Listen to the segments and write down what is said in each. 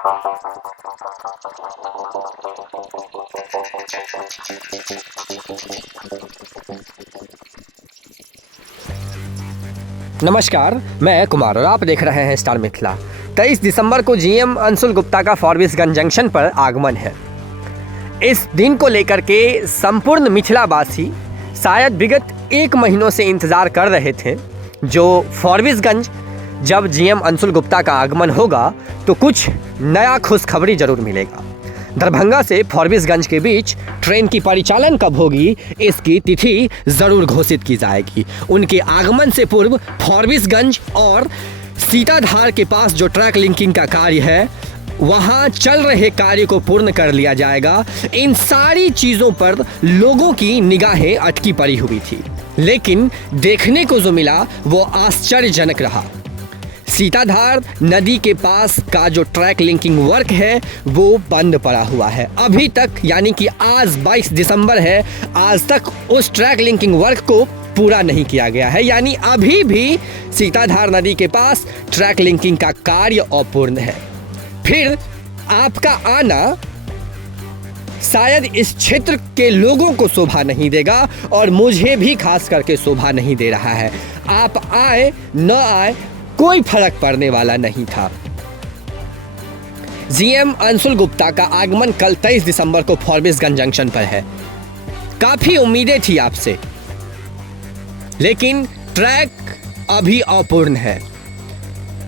नमस्कार, मैं कुमार और आप देख रहे हैं स्टार मिथिला। 23 दिसंबर को जीएम अंशुल गुप्ता का फॉरबिसगंज जंक्शन पर आगमन है। इस दिन को लेकर के संपूर्ण मिथिलावासी शायद विगत 1 महीनों से इंतज़ार कर रहे थे। जो फॉरबिसगंज जब जीएम अंशुल गुप्ता का आगमन होगा तो कुछ नया खुशखबरी जरूर मिलेगा। दरभंगा से फॉरबिसगंज के बीच ट्रेन की परिचालन कब होगी, इसकी तिथि ज़रूर घोषित की जाएगी। उनके आगमन से पूर्व फॉरबिसगंज और सीताधार के पास जो ट्रैक लिंकिंग का कार्य है वहाँ चल रहे कार्य को पूर्ण कर लिया जाएगा। इन सारी चीज़ों पर लोगों की निगाहें अटकी पड़ी हुई थी, लेकिन देखने को जो मिला वो आश्चर्यजनक रहा। सीताधार नदी के पास का जो ट्रैक लिंकिंग वर्क है वो बंद पड़ा हुआ है अभी तक, यानी कि आज 22 दिसंबर है, आज तक उस ट्रैक लिंकिंग वर्क को पूरा नहीं किया गया है। यानी अभी भी सीताधार नदी के पास ट्रैक लिंकिंग का कार्य अपूर्ण है। फिर आपका आना शायद इस क्षेत्र के लोगों को शोभा नहीं देगा और मुझे भी खास करके शोभा नहीं दे रहा है। आप आए न आए कोई फर्क पड़ने वाला नहीं था। जीएम अंशुल गुप्ता का आगमन कल 23 दिसंबर को फॉरबिसगंज जंक्शन पर है। काफी उम्मीदें थी आपसे, लेकिन ट्रैक अभी अपूर्ण है।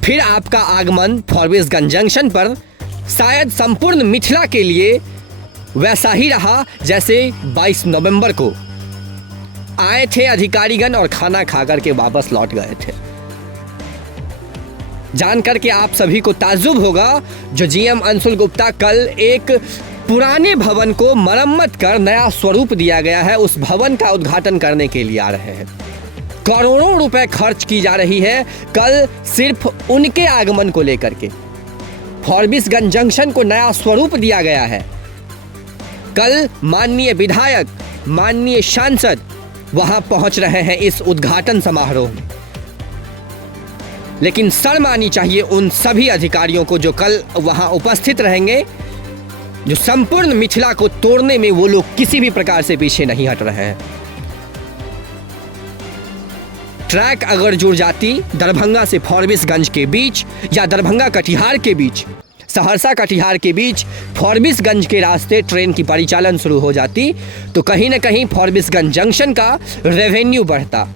फिर आपका आगमन फॉरबिसगंज जंक्शन पर शायद संपूर्ण मिथिला के लिए वैसा ही रहा जैसे 22 नवंबर को आए थे अधिकारीगण और खाना खाकर के वापस लौट गए थे। जानकर के आप सभी को ताज्जुब होगा, जो जीएम अंशुल गुप्ता कल एक पुराने भवन को मरम्मत कर नया स्वरूप दिया गया है, उस भवन का उद्घाटन करने के लिए आ रहे हैं। करोड़ों रुपए खर्च की जा रही है कल सिर्फ उनके आगमन को लेकर के। फॉरबिसगंज जंक्शन को नया स्वरूप दिया गया है। कल माननीय विधायक, माननीय सांसद वहां पहुंच रहे हैं इस उद्घाटन समारोह में। लेकिन शर्म आनी चाहिए उन सभी अधिकारियों को जो कल वहां उपस्थित रहेंगे। जो संपूर्ण मिथिला को तोड़ने में वो लोग किसी भी प्रकार से पीछे नहीं हट रहे हैं। ट्रैक अगर जुड़ जाती दरभंगा से फॉरबिसगंज के बीच या दरभंगा कटिहार के बीच, सहरसा कटिहार के बीच फॉरबिसगंज के रास्ते ट्रेन की परिचालन शुरू हो जाती तो कहीं ना कहीं फॉरबिसगंज जंक्शन का रेवेन्यू बढ़ता,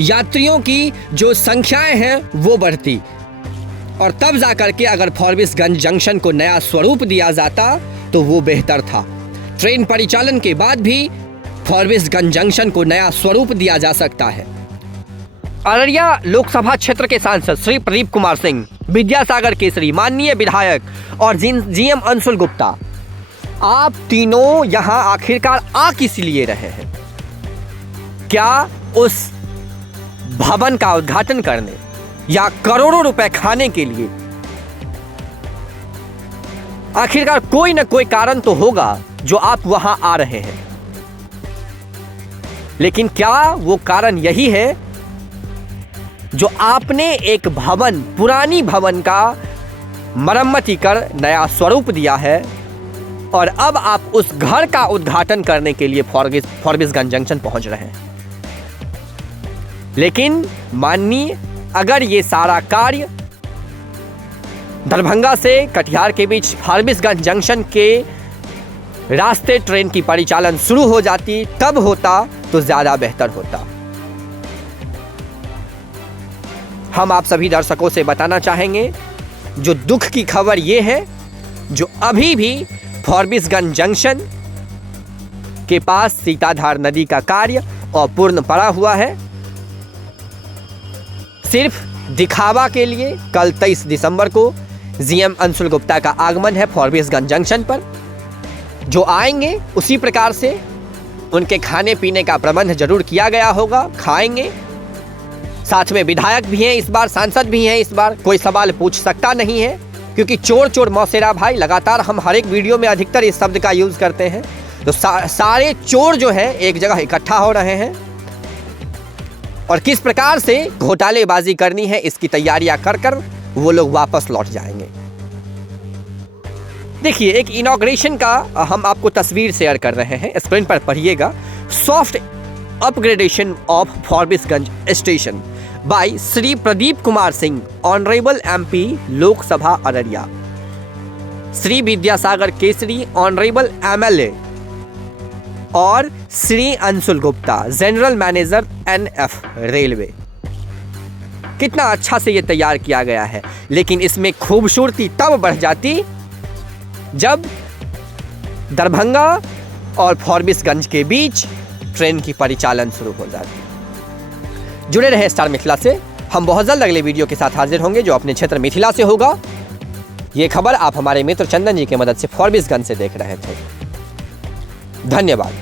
यात्रियों की जो संख्याएं हैं वो बढ़ती, और तब जाकर के अगर फॉरबिसगंज जंक्शन को नया स्वरूप दिया जाता तो वो बेहतर था। ट्रेन परिचालन के बाद भी फॉरबिसगंज जंक्शन को नया स्वरूप दिया जा सकता है। अररिया लोकसभा क्षेत्र के सांसद श्री प्रदीप कुमार सिंह, विद्यासागर केसरी, माननीय विधायक और जीएम अंशुल गुप्ता, आप तीनों यहां आखिरकार आ किस लिए रहे हैं? क्या उस भवन का उद्घाटन करने या करोड़ों रुपए खाने के लिए? आखिरकार कोई ना कोई कारण तो होगा जो आप वहां आ रहे हैं, लेकिन क्या वो कारण यही है जो आपने एक भवन, पुरानी भवन का मरम्मती कर नया स्वरूप दिया है और अब आप उस घर का उद्घाटन करने के लिए फॉरबिसगंज जंक्शन पहुंच रहे हैं? लेकिन माननीय, अगर ये सारा कार्य दरभंगा से कटिहार के बीच फॉरबिसगंज जंक्शन के रास्ते ट्रेन की परिचालन शुरू हो जाती तब होता तो ज़्यादा बेहतर होता। हम आप सभी दर्शकों से बताना चाहेंगे, जो दुख की खबर ये है, जो अभी भी फॉरबिसगंज जंक्शन के पास सीताधार नदी का कार्य अपूर्ण पड़ा हुआ है। सिर्फ दिखावा के लिए कल 23 दिसंबर को जीएम अंशुल गुप्ता का आगमन है फॉरबिसगंज जंक्शन पर। जो आएंगे उसी प्रकार से उनके खाने पीने का प्रबंध जरूर किया गया होगा, खाएंगे। साथ में विधायक भी हैं इस बार, सांसद भी हैं इस बार, कोई सवाल पूछ सकता नहीं है, क्योंकि चोर चोर मौसेरा भाई, लगातार हम हर एक वीडियो में अधिकतर इस शब्द का यूज करते हैं। तो सारे चोर जो हैं एक जगह इकट्ठा हो रहे हैं और किस प्रकार से घोटालेबाजी करनी है इसकी तैयारियां कर कर वो लोग वापस लौट जाएंगे। देखिए, एक इनॉग्रेशन का हम आपको तस्वीर शेयर कर रहे हैं, स्क्रीन पर पढ़िएगा। Soft upgradation of Forbesganj station by Shri Pradeep Kumar Singh, honourable MP Lok Sabha Araria. Shri Vidyasagar Kesari, honourable MLA, और Shri Anshul Gupta, general manager NF railway. कितना अच्छा से ये तैयार किया गया है, लेकिन इसमें खूबसूरती तब बढ़ जाती जब दरभंगा और फॉरबिसगंज के बीच ट्रेन की परिचालन शुरू हो जाती। जुड़े रहे स्टार मिथिला से, हम बहुत जल्द अगले वीडियो के साथ हाजिर होंगे जो अपने क्षेत्र मिथिला से होगा। ये खबर आप हमारे मित्र चंदन जी की मदद से फॉरबिसगंज से देख रहे थे। धन्यवाद।